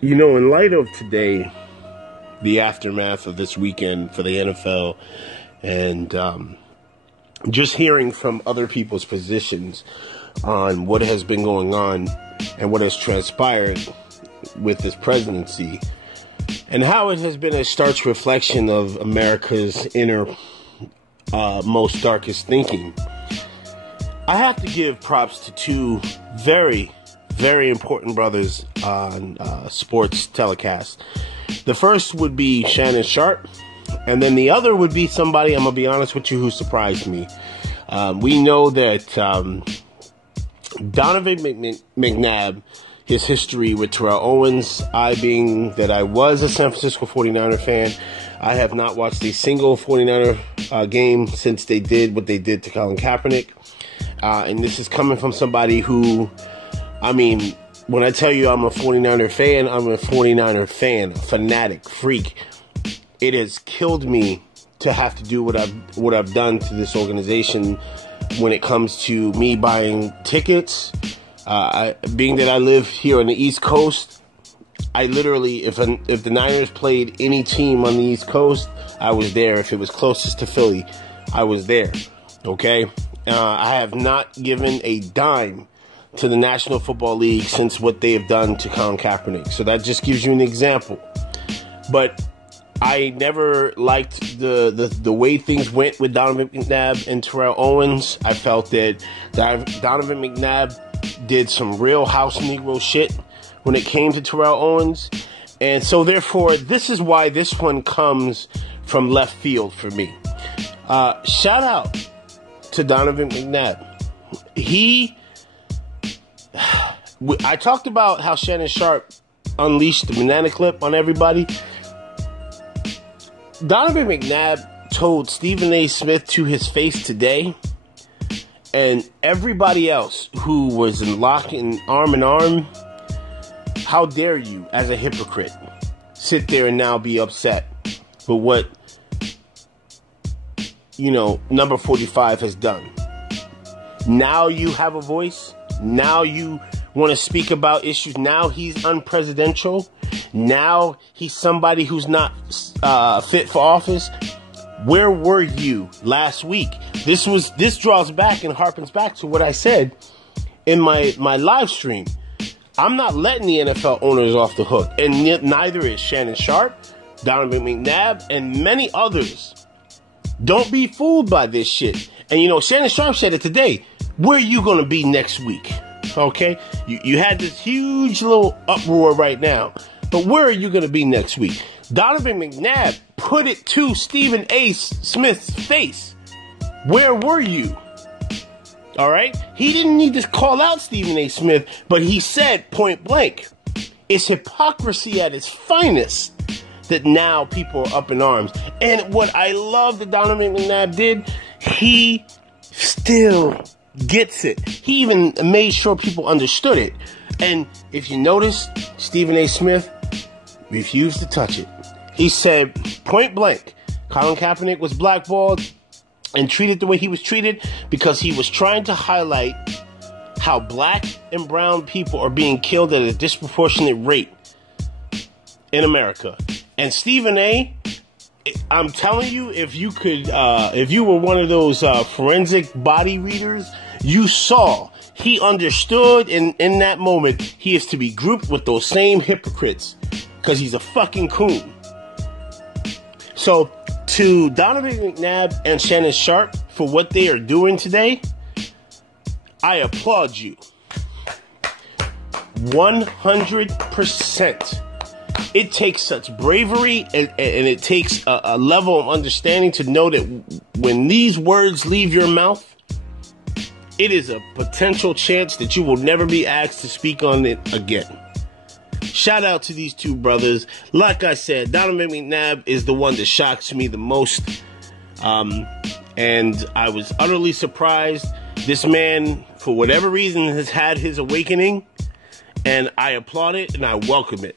You know, in light of today, the aftermath of this weekend for the NFL, and just hearing from other people's positions on what has been going on and what has transpired with this presidency, and how it has been a stark reflection of America's inner, most darkest thinking, I have to give props to two very important brothers on sports telecasts. The first would be Shannon Sharpe, and then the other would be somebody, I'm going to be honest with you, who surprised me. We know that Donovan McNabb, his history with Terrell Owens, I being that I was a San Francisco 49er fan, I have not watched a single 49er game since they did what they did to Colin Kaepernick. And this is coming from somebody who, I mean, when I tell you I'm a 49er fan, I'm a 49er fan, fanatic, freak. It has killed me to have to do what I've done to this organization when it comes to me buying tickets. Being that I live here on the East Coast, I literally, if the Niners played any team on the East Coast, I was there. If it was closest to Philly, I was there. Okay? I have not given a dime to the National Football League since what they have done to Colin Kaepernick. So that just gives you an example. But I never liked the way things went with Donovan McNabb and Terrell Owens. I felt that Donovan McNabb did some real house Negro shit when it came to Terrell Owens. And so therefore, this is why this one comes from left field for me. Shout out to Donovan McNabb. I talked about how Shannon Sharpe unleashed the banana clip on everybody. Donovan McNabb told Stephen A. Smith to his face today, and everybody else who was locked in arm in arm, how dare you, as a hypocrite, sit there and now be upset with what, you know, number 45 has done. Now you have a voice. Now you want to speak about issues. Now he's unpresidential. Now he's somebody who's not fit for office. Where were you last week? This draws back and harkens back to what I said in my live stream. I'm not letting the NFL owners off the hook, and neither is Shannon Sharpe, Donovan McNabb, and many others. Don't be fooled by this shit. And you know, Shannon Sharpe said it today. Where are you going to be next week? Okay? You had this huge little uproar right now. But where are you going to be next week? Donovan McNabb put it to Stephen A. Smith's face. Where were you? All right? He didn't need to call out Stephen A. Smith, but he said point blank, it's hypocrisy at its finest that now people are up in arms. And what I love that Donovan McNabb did, he still gets it. He even made sure people understood it. And if you notice, Stephen A. Smith refused to touch it. He said point blank, Colin Kaepernick was blackballed and treated the way he was treated because he was trying to highlight how black and brown people are being killed at a disproportionate rate in America. And Stephen A., I'm telling you, if you were one of those forensic body readers, you saw, he understood in that moment, he is to be grouped with those same hypocrites because he's a fucking coon. So, to Donovan McNabb and Shannon Sharpe for what they are doing today, I applaud you. 100%. It takes such bravery and it takes a level of understanding to know that when these words leave your mouth, it is a potential chance that you will never be asked to speak on it again. Shout out to these two brothers. Like I said, Donovan McNabb is the one that shocks me the most. And I was utterly surprised. This man, for whatever reason, has had his awakening. And I applaud it and I welcome it.